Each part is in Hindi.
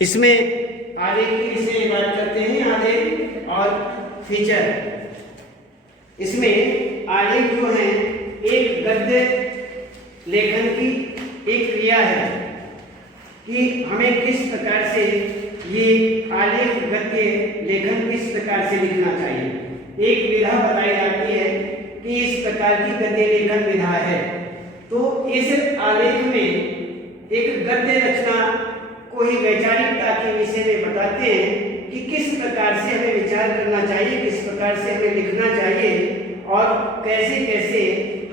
इसमें आलेख की विषय बात करते हैं, आलेख और फीचर। इसमें आलेख जो है एक गद्य लेखन की एक क्रिया है कि हमें किस प्रकार से ये आलेख गद्य लेखन किस प्रकार से लिखना चाहिए। एक विधा बताई जाती है कि इस प्रकार की गद्य लेखन विधा है। तो इस आलेख में एक गद्य रचना को ही वैचारिकता के विषय में बताते हैं कि किस प्रकार से हमें विचार करना चाहिए, किस प्रकार से हमें लिखना चाहिए और कैसे कैसे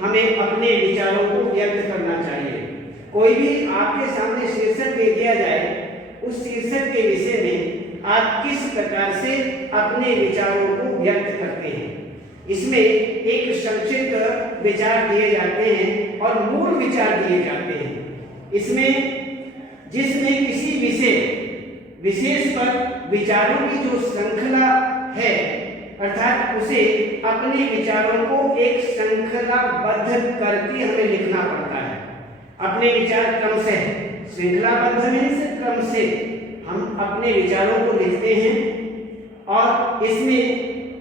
हमें अपने विचारों को व्यक्त करना चाहिए। कोई भी आपके सामने शीर्षक दे दिया जाए, उस शीर्षक के विषय में आप किस प्रकार से अपने विचारों को व्यक्त करते हैं। इसमें एक संक्षिप्त विचार दिए जाते हैं और मूल विचार दिए जाते हैं। इसमें जिसमें किसी विशेष पर विचारों की जो श्रृंखला है, अर्थात उसे अपने विचारों को एक श्रृंखलाबद्ध करके हमें लिखना पड़ता है। अपने विचार क्रम से श्रृंखलाबद्ध में से क्रम से हम अपने विचारों को लिखते हैं और इसमें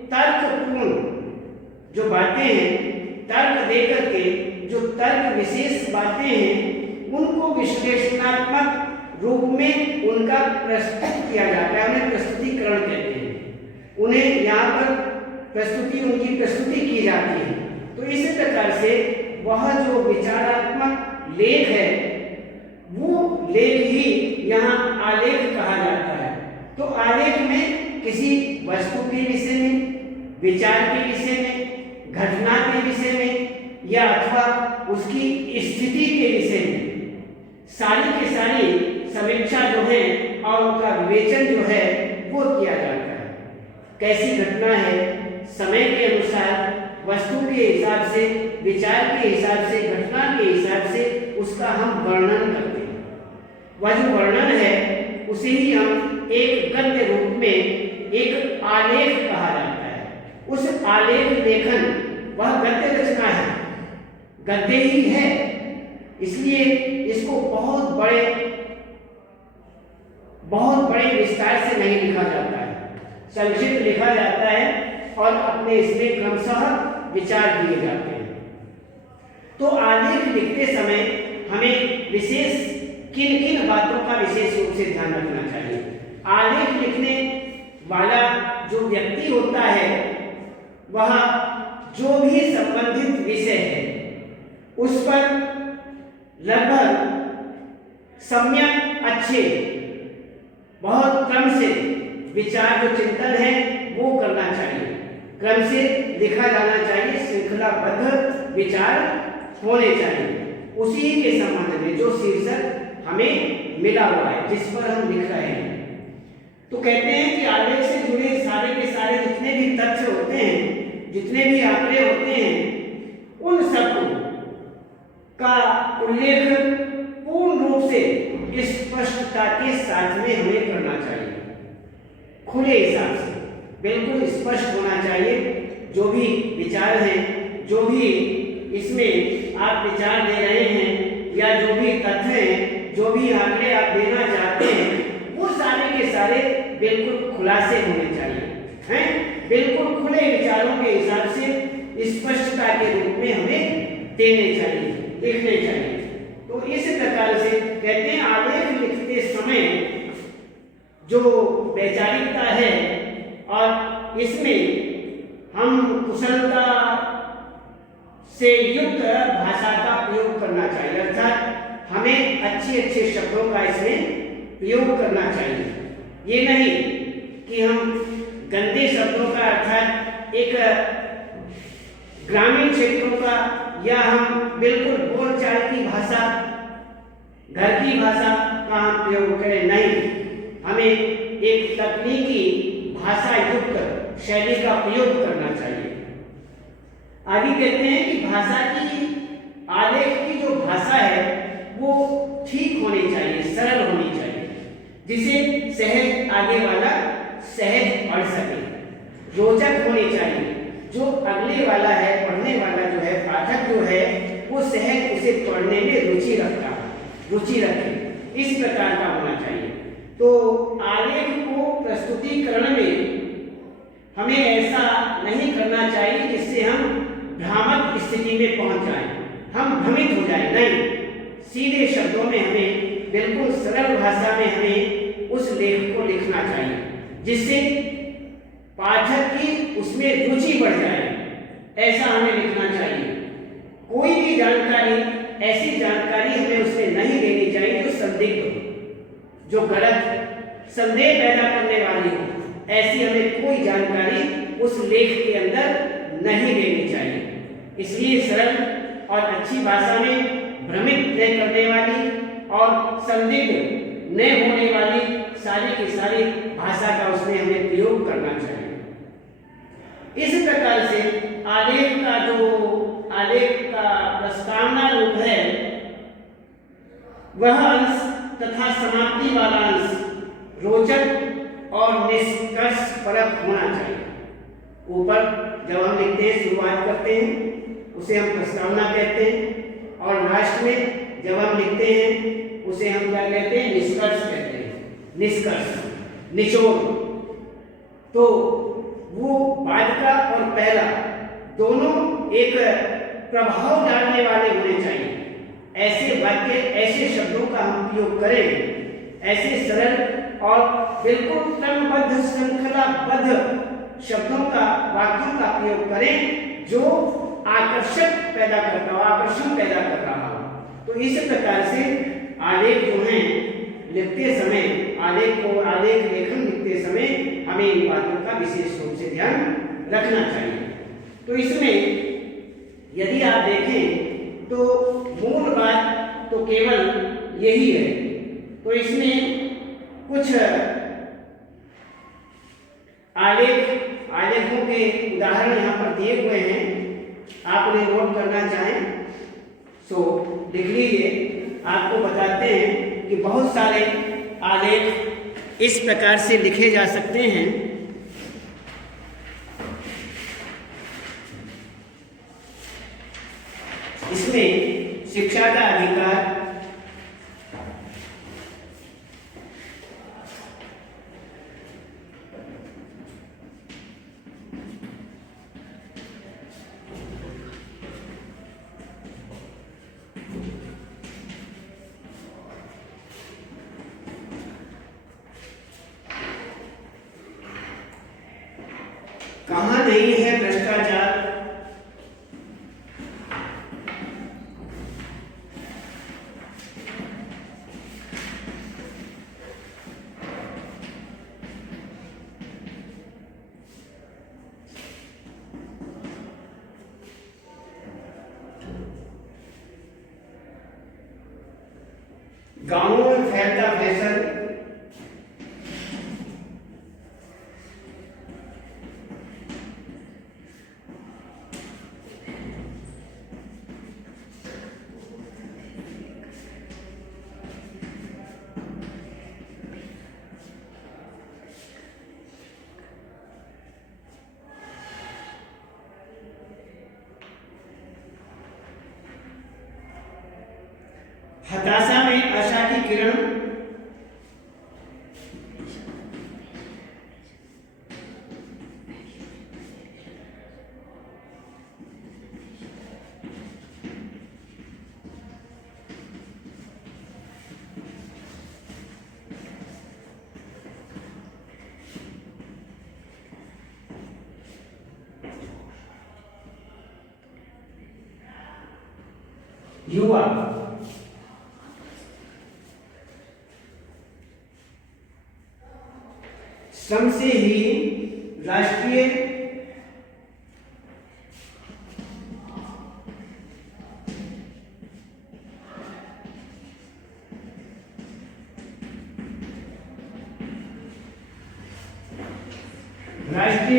तर्कपूर्ण जो बातें हैं, तर्क देकर के जो तर्क विशेष बातें हैं उनको विश्लेषणात्मक रूप में उनका प्रस्तुत किया जाता है। उन्हें प्रस्तुतिकरण कहते हैं। उन्हें यहाँ पर उनकी प्रस्तुति की जाती है। तो इसी प्रकार से वह जो विचारात्मक लेख है वो लेख ही यहाँ आलेख कहा जाता है। तो आलेख में किसी वस्तु के विषय में, विचार के विषय में, घटना के विषय में या अथवा उसकी स्थिति के विषय में सारी की सारी समीक्षा जो है और उनका विवेचन जो है वो किया जाता है। कैसी घटना है, समय के अनुसार, वस्तु के हिसाब से, विचार के हिसाब से, घटना के हिसाब से उसका हम वर्णन करते हैं। वह जो वर्णन है उसे ही हम एक गद्य रूप में एक आलेख कहा जाता है। उस आलेख लेखन वह गद्य रचना है, गद्य ही है, इसलिए इसको बहुत बड़े विस्तार से नहीं लिखा जाता है, संक्षिप्त लिखा जाता है और अपने इसमें क्रमशः विचार दिए जाते हैं। तो आलेख लिखते समय हमें विशेष किन बातों का विशेष रूप से ध्यान रखना चाहिए। आलेख लिखने वाला जो व्यक्ति होता है वह जो भी संबंधित विषय है उस पर लगभग सम्यक अच्छे बहुत क्रम से विचार जो चिंतन है वो करना चाहिए, क्रम से लिखा जाना चाहिए, श्रृंखलाबद्ध विचार होने चाहिए उसी के संबंध में जो शीर्षक हमें मिला हुआ है, जिस पर हम लिख रहे हैं। तो कहते हैं कि आलेख से जुड़े सारे के सारे जितने भी तथ्य होते हैं, जितने भी आंकड़े होते हैं, उन सबको का उल्लेख पूर्ण रूप से स्पष्टता के साथ में हमें करना चाहिए। खुले हिसाब से बिल्कुल स्पष्ट होना चाहिए। जो भी विचार हैं, जो भी इसमें आप विचार दे रहे हैं या जो भी तथ्य हैं, जो भी आंकड़े आप देना चाहते हैं, वो सारे के सारे बिल्कुल खुलासे होने चाहिए, हैं? बिल्कुल खुले विचारों के हिसाब से स्पष्टता के रूप में हमें देने चाहिए, लिखने चाहिए। तो इस प्रकार से कहते हैं आलेख लिखते समय जो वैचारिकता है और इसमें हम कुशलता से युक्त भाषा का प्रयोग करना चाहिए, अर्थात हमें अच्छे शब्दों का इसमें प्रयोग करना चाहिए। ये नहीं कि हम गंदे शब्दों का, अर्थात एक ग्रामीण क्षेत्रों का या हम बिल्कुल बोलचाल की भाषा, घर की भाषा का हम प्रयोग करें, नहीं, हमें एक तकनीकी भाषा युक्त शैली का प्रयोग करना चाहिए। आगे कहते हैं कि भाषा की, आलेख की जो भाषा है वो ठीक होनी चाहिए, सरल होनी चाहिए, जिसे सहज आगे वाला सहज पढ़ सके, रोचक होनी चाहिए, जो अगले वाला है, पढ़ने वाला जो है, पाठक जो है, वो सहज उसे पढ़ने में रुचि रखे। इस प्रकार का होना चाहिए। तो आलेख को प्रस्तुतिकरण में हमें ऐसा नहीं करना चाहिए जिससे हम भ्रामक स्थिति में पहुंच जाएं, हम भ्रमित हो जाएं। नहीं, सीधे शब्दों में हमें बिल्कुल सरल भाषा में हमें उस लेख को लिखना चाहिए जिससे पाठक की उसमें रुचि बढ़ जाए, ऐसा हमें लिखना चाहिए। कोई भी जानकारी, ऐसी जानकारी हमें उसमें नहीं देनी चाहिए जो संदिग्ध हो, जो गलत संदेह पैदा करने वाली हो। ऐसी हमें कोई जानकारी उस लेख के अंदर नहीं देनी चाहिए। इसलिए सरल और अच्छी भाषा में, भ्रमित न करने वाली और संदिग्ध न होने वाली सारी की सारी भाषा का उसमें हमें प्रयोग करना चाहिए। इस प्रकार से आलेख का प्रस्तावना रूप है, वह अंश तथा समाप्ति वाला अंश रोचक और निष्कर्षपरक होना चाहिए। ऊपर जब हम लिखते हैं, शुरुआत करते हैं, उसे हम प्रस्तावना कहते हैं, और लास्ट में जब हम लिखते हैं उसे हम क्या कहते हैं? निष्कर्ष कहते हैं। निष्कर्ष, निचोड़। तो वो बाद का और पहला दोनों एक प्रभाव डालने वाले होने चाहिए। ऐसे वाक्य, ऐसे शब्दों का हम उपयोग करें, ऐसे सरल और बिल्कुल क्रमबद्ध, श्रृंखलाबद्ध शब्दों का, वाक्यों का प्रयोग करें जो आकर्षक पैदा करता हो, आकर्षण पैदा कर रहा हो। तो इस प्रकार से आलेख जो हैं लिखते समय, आलेख लेखन लिखते समय हमें इन बातों का विशेष रूप से ध्यान रखना चाहिए। तो इसमें यदि आप देखें तो मूल बात तो केवल यही है। तो इसमें कुछ आलेखों के उदाहरण यहाँ पर दिए हुए हैं, आप उन्हें नोट करना चाहें तो लिख लीजिए। आपको बताते हैं कि बहुत सारे आलेख इस प्रकार से लिखे जा सकते हैं। इसमें शिक्षा का अधिकार, कहाँ नहीं है भ्रष्टाचार, गांवों में फैलता फैशन, हताशा में आशा की किरण, युवा, श्रम से ही राष्ट्रीय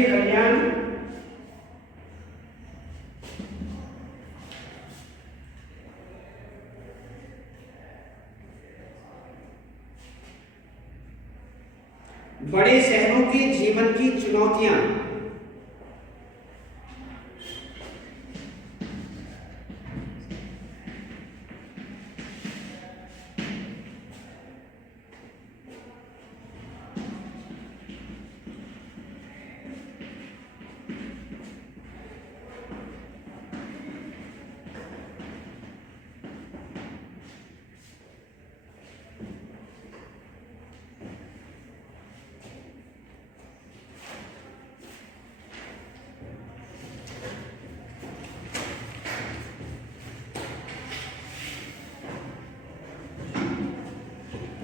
कल्याण, बड़े शहरों के जीवन की चुनौतियां,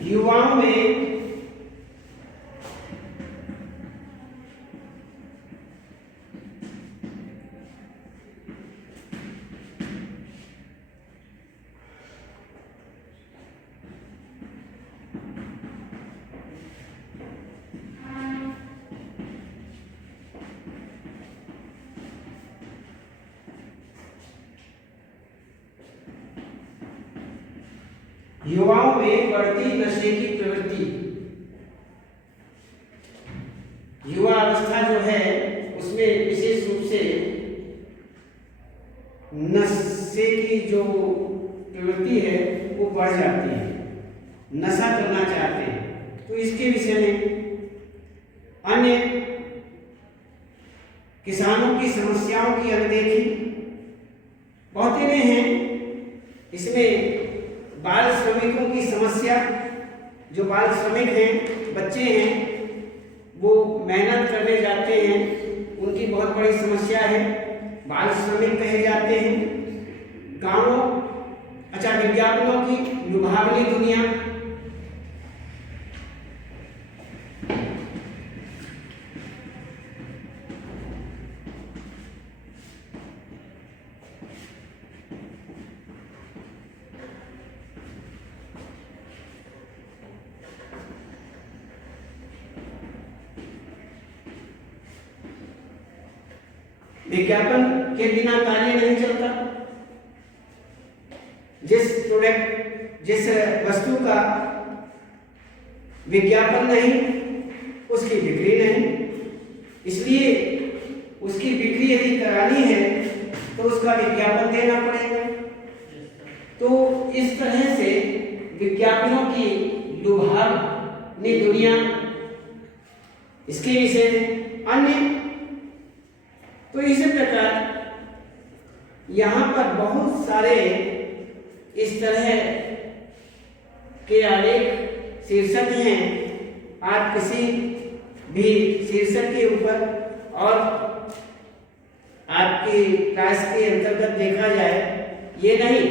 युवाओं में बढ़ती नशे की प्रवृत्ति, युवा अवस्था जो है उसमें विशेष रूप से नशे की जो प्रवृत्ति है वो बढ़ जाती है, नशा करना चाहते हैं। तो इसके विषय में अन्य किसानों की समस्याओं की अनदेखी बहुत ही हैं। इसमें बाल श्रमिकों की समस्या, जो बाल श्रमिक हैं, बच्चे हैं, वो मेहनत करने जाते हैं, उनकी बहुत बड़ी समस्या है, बाल श्रमिक कहे जाते हैं। गाँवों, अच्छा, विज्ञापनों की लुभावनी दुनिया, विज्ञापन के बिना कार्य नहीं चलता। जिस वस्तु का विज्ञापन नहीं, उसकी बिक्री नहीं। इसलिए उसकी बिक्री यदि करानी है तो उसका विज्ञापन देना पड़ेगा। तो इस तरह से विज्ञापनों की लुभावनी दुनिया, इसके विषय में अन्य, तो इसी प्रकार यहाँ पर बहुत सारे इस तरह के आलेख शीर्षक हैं। आप किसी भी शीर्षक के ऊपर और आपकी क्लास के अंतर्गत देखा जाए, ये नहीं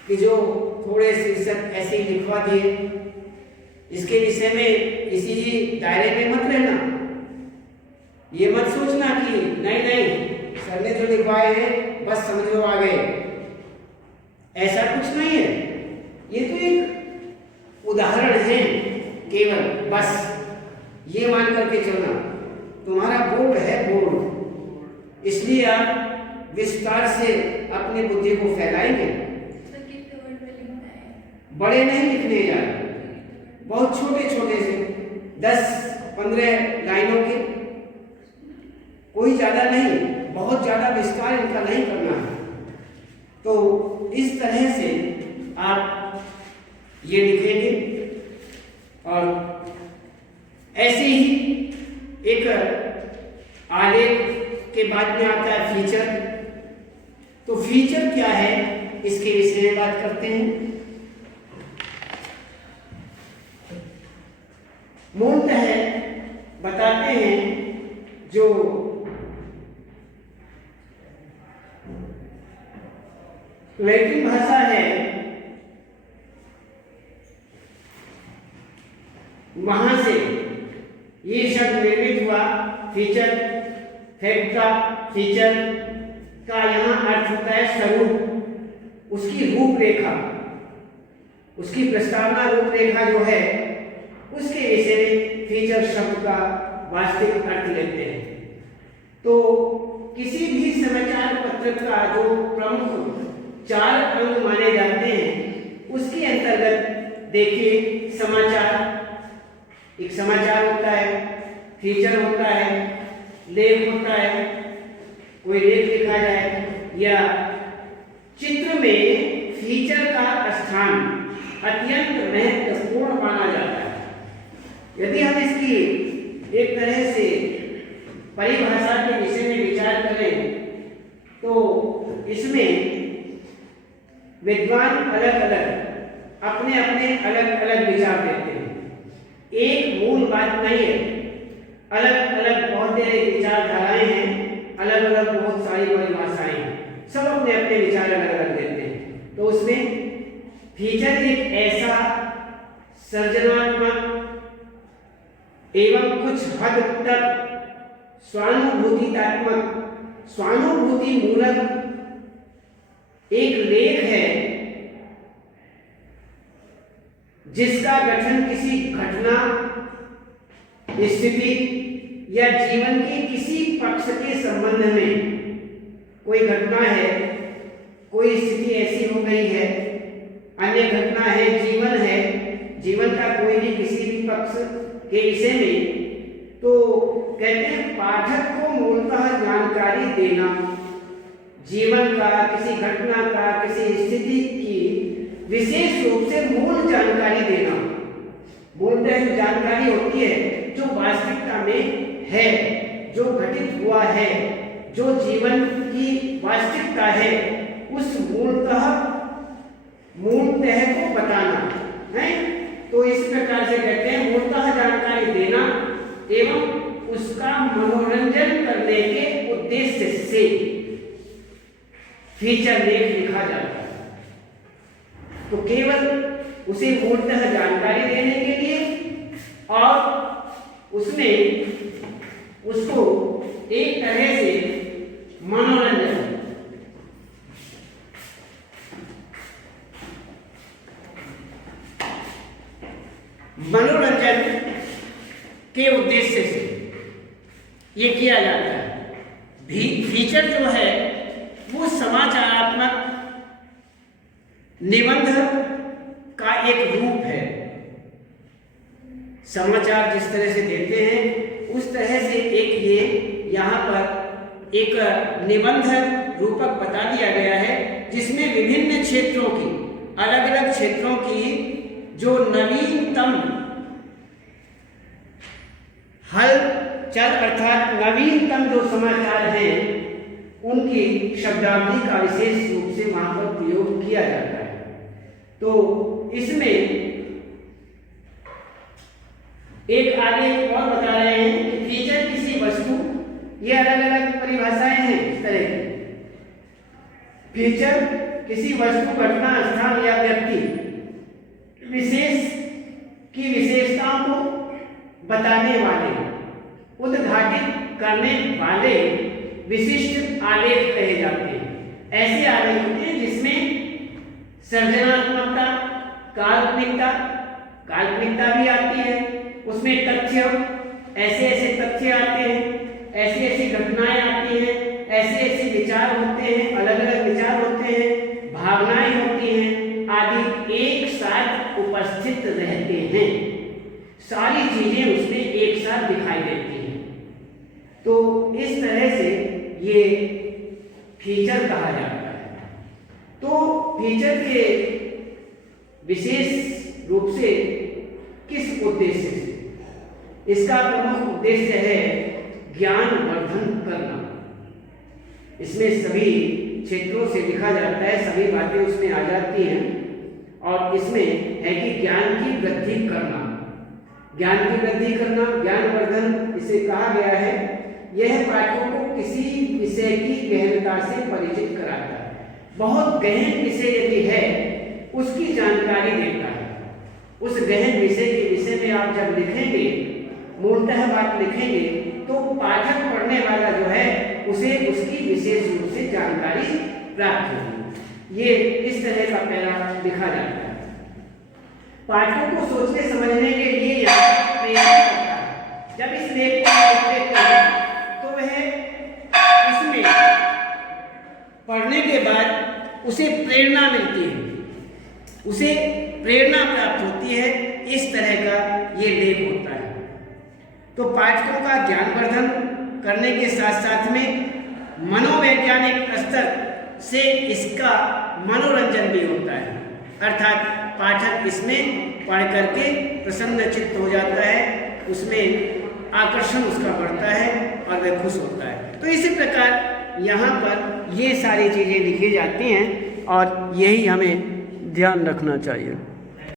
कि जो थोड़े शीर्षक ऐसे ही लिखवा दिए, इसके विषय में इसी दायरे में मत रहना। ये मत सोचना कि नहीं सर ने जो लिखवाए हैं बस समझो आ गए, ऐसा कुछ नहीं है। ये तो एक उदाहरण है केवल, बस ये मान करके चलना। तुम्हारा बोर्ड है बोर्ड, इसलिए आप विस्तार से अपनी बुद्धि को फैलाएंगे। बड़े नहीं लिखने यार, बहुत छोटे छोटे से 10-15 लाइनों के, कोई ज्यादा नहीं, बहुत ज्यादा विस्तार इनका नहीं करना है। तो इस तरह से आप ये लिखेंगे। और ऐसे ही एक आलेख के बाद में आता है फीचर। तो फीचर क्या है, इसके विषय में बात करते हैं। मूलतः बताते हैं जो लैटिन भाषा है, वहां से ये शब्द निर्मित हुआ। फीचर, फैक्टा, फीचर का यहाँ अर्थ होता है स्वरूप, उसकी रूपरेखा, उसकी प्रस्तावना रूपरेखा जो है, उसके विषय में फीचर शब्द का वास्तविक अर्थ लेते हैं। तो किसी भी समाचार पत्र का जो प्रमुख 4 अंग माने जाते हैं, उसके अंतर्गत देखिए समाचार, एक समाचार होता है, फीचर होता है, लेख होता है, कोई लेख लिखा जाए, या चित्र में फीचर का स्थान अत्यंत महत्वपूर्ण माना जाता है। यदि हम इसकी एक तरह से परिभाषा के विषय में विचार करें तो इसमें विद्वान अलग अलग अपने अपने अलग अलग विचार देते हैं। एक मूल बात नहीं है, अलग अलग बहुत सारे विचारधाराएं हैं, अलग अलग बहुत सारी परिभाषाएं हैं, सब अपने अपने विचार अलग अलग देते हैं। तो उसमें फीचर एक ऐसा सर्जनात्मक एवं कुछ हद तक स्वानुभूति मूलक एक लेख है जिसका गठन किसी घटना, स्थिति या जीवन के किसी पक्ष के संबंध में, कोई घटना है, कोई स्थिति ऐसी हो गई है, अन्य घटना है, जीवन का कोई भी किसी भी पक्ष के विषय में, तो कहते हैं पाठक को मूलतः जानकारी देना, जीवन का, किसी घटना का, किसी स्थिति की विशेष रूप से मूल जानकारी देना। मूलतः जो जानकारी होती है जो वास्तविकता में है, जो घटित हुआ है, जो जीवन की वास्तविकता है, उस मूलतः को बताना है। तो इस प्रकार से कहते हैं मूलतः जानकारी देना एवं उसका मनोरंजन करने के उद्देश्य से फीचर लेख लिखा जाता है। तो केवल उसे मूलतः जानकारी देने के लिए और उसमें उसको एक तरह से मनोरंजन के उद्देश्य से ये किया जाता है। फीचर जो है वो समाचारात्मक निबंध का एक रूप है। समाचार जिस तरह से देते हैं उस तरह से एक ये यहाँ पर एक निबंध रूपक बता दिया गया है जिसमें विभिन्न क्षेत्रों की, अलग अलग क्षेत्रों की जो नवीनतम हलचल अर्थात नवीनतम जो समाचार हैं उनकी शब्दावली का विशेष रूप से वहां पर प्रयोग किया जाता है। तो इसमें एक आगे और बता रहे हैं कि फीचर किसी वस्तु, ये अलग अलग परिभाषाएं हैं इस तरह की। फीचर किसी वस्तु, घटना, स्थान या व्यक्ति विशेष की विशेषताओं को बताने वाले, उद्घाटित करने वाले विशिष्ट आलेख कहे जाते हैं। ऐसे आलेख होते हैं जिसमें सर्जनात्मकता, काल्पनिकता भी आती है, उसमें तथ्य, ऐसे तथ्य आते हैं, ऐसी घटनाएं आती हैं, ऐसे विचार होते हैं, अलग अलग विचार होते हैं, भावनाएं होती हैं आदि एक साथ उपस्थित रहते हैं। सारी चीजें उसमें एक साथ दिखाई देती हैं। तो इस तरह से ये फीचर कहा जाता है। तो फीचर के विशेष रूप से किस उद्देश्य से? इसका प्रमुख उद्देश्य है ज्ञान वर्धन करना। इसमें सभी क्षेत्रों से लिखा जाता है, सभी बातें उसमें आ जाती हैं और इसमें है कि ज्ञान की वृद्धि करना, ज्ञान वर्धन इसे कहा गया है। यह पाठकों को किसी विषय की गहनता से परिचित कराता है। बहुत गहन विषय यदि है उसकी जानकारी देता है। उस गहन विषय के विषय में आप जब लिखेंगे, मूलतः बात लिखेंगे, तो पाठक पढ़ने वाला जो है उसे उसकी विशेष रूप से जानकारी प्राप्त होगी। ये इस तरह का पैरा लिखा जाता है। पाठकों को सोचने समझने के लिए यहाँ प्रेरित करता है। जब इस लेख को देखते हैं तो वह इसमें पढ़ने के बाद उसे प्रेरणा मिलती है, उसे प्रेरणा प्राप्त होती है। इस तरह का ये लेख होता है। तो पाठकों का ज्ञानवर्धन करने के साथ साथ में मनोवैज्ञानिक स्तर से इसका मनोरंजन भी होता है, अर्थात पाठक इसमें पढ़ करके प्रसन्नचित्त हो जाता है, उसमें आकर्षण उसका बढ़ता है और वह खुश होता है। तो इसी प्रकार यहाँ पर ये सारी चीज़ें लिखी जाती हैं और यही हमें ध्यान रखना चाहिए।